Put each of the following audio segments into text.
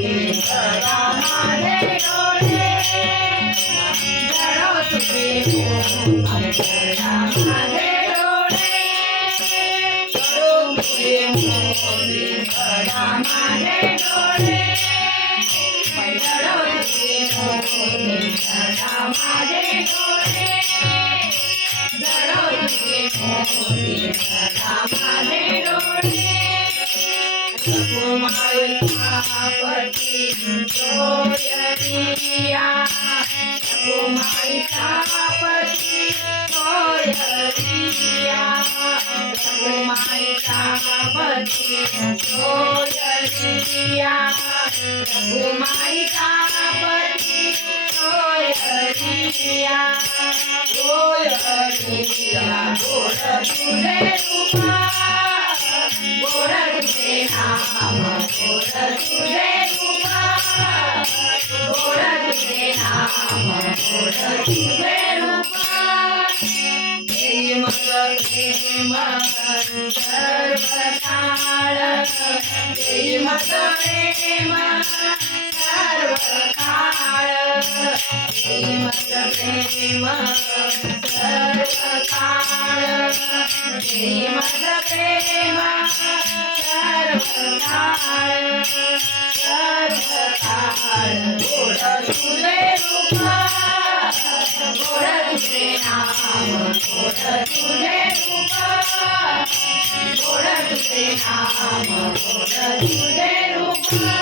सदा माझे डोळे जळो तुझे मोह सदा माझे डोळे जळो तुझे मोह सदा माझे डोळे जळो तुझे मोह सदा माझे डोळे जळो तुझे मोह सदा माझे डोळे कुमारिका पती सोयरिया कुमारिका पती सोयरिया कुमारिका पती सोयरिया कुमारिका पती सोयरिया सोयरिया गोड तुझे रूपा गोड तुझे नाम गोड तुझे रूपा गोड तुझे नाम गोड तुझे रूपा प्रेम प्रेम सर्वकाळ प्रेम प्रेम सर्वकाळ प्रेम प्रेम सर्वकाळ प्रेम प्रेम सर्वकाळ सर्वकाळ गोड तुझे रूपा गोड तुझे नाम गोड तुझे रूपा गोड तुझे नाम गोड तुझे रूपा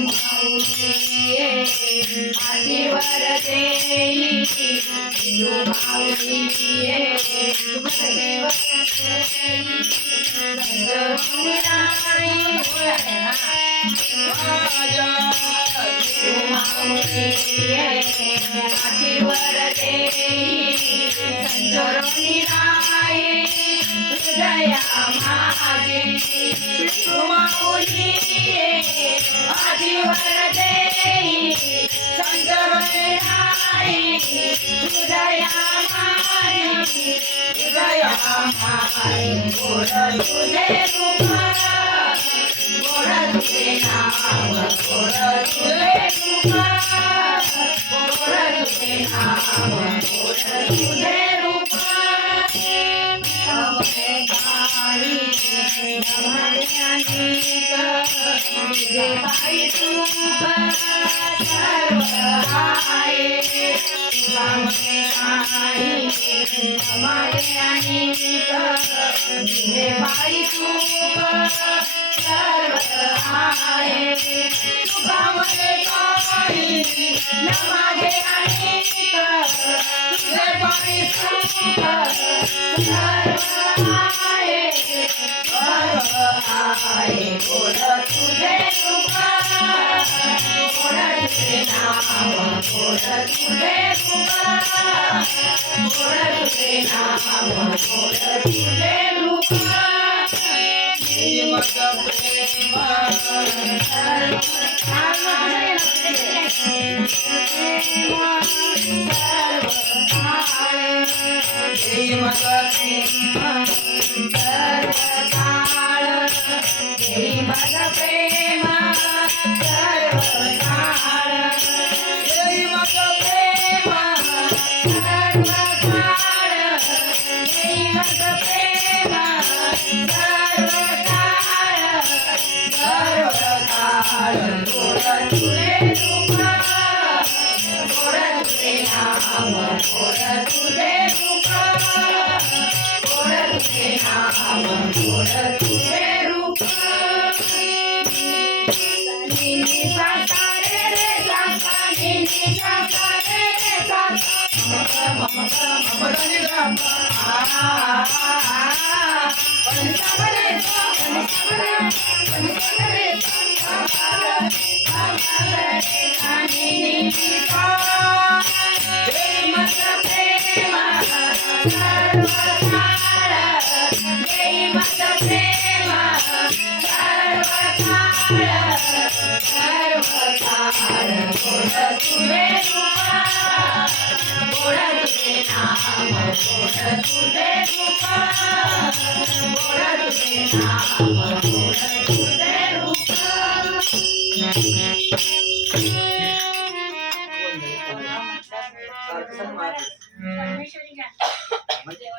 माऊलीये माझी वरदेई तू माऊलीये माझी वरदेई तू माऊलीये माझी वरदेई संचरणी राये हृदया माझे तू माऊलीये माझी वरदेई संचरणी राये हृदया माझे हृदया माझे गोड तुझे रूपा गोड तुझे नाम गोड तुझे रूपा गोड तुझे नाम गोड तुझे रूपा नमने गाई नमने अनेक तुझे पायी तूप सर्व आहे नमने गाई नमने अनेक तुझे पायी तूप सर्व आहे तुझे पायी नमागे अनेक तुझे पायी तूप सर्व आहे गोड तुझे रूपा गोड तुझे नाम गोड तुझे रूपा गोड तुझे नाम गोड तुझे रूपा प्रेम प्रेम प्रेम सर्वकाळ प्रेम प्रेम सर्वकाळ प्रेम प्रेम सर्वकाळ प्रेम प्रेम सर्वकाळ सर्वकाळ गोड तुझे रूपा गोड तुझे नाम गोड तुझे रूपा गोड तुझे नाम गोड तुझे रूपा निनी सा सा रे रे सा सा निनी सा सा रे रे सा सा मम मम रे सा पण सबरे पण सबरे निनी सा प्रेम प्रेम सर्वकाळ प्रेम प्रेम सर्वकाळ सर्वकाळ गोड तुझे रूपा गोड तुझे नाम गोड तुझे रूपा गोड तुझे नाम गोड तुझे रूपा सारखं सांग मला. परमेश्वरी घ्या. म्हणजे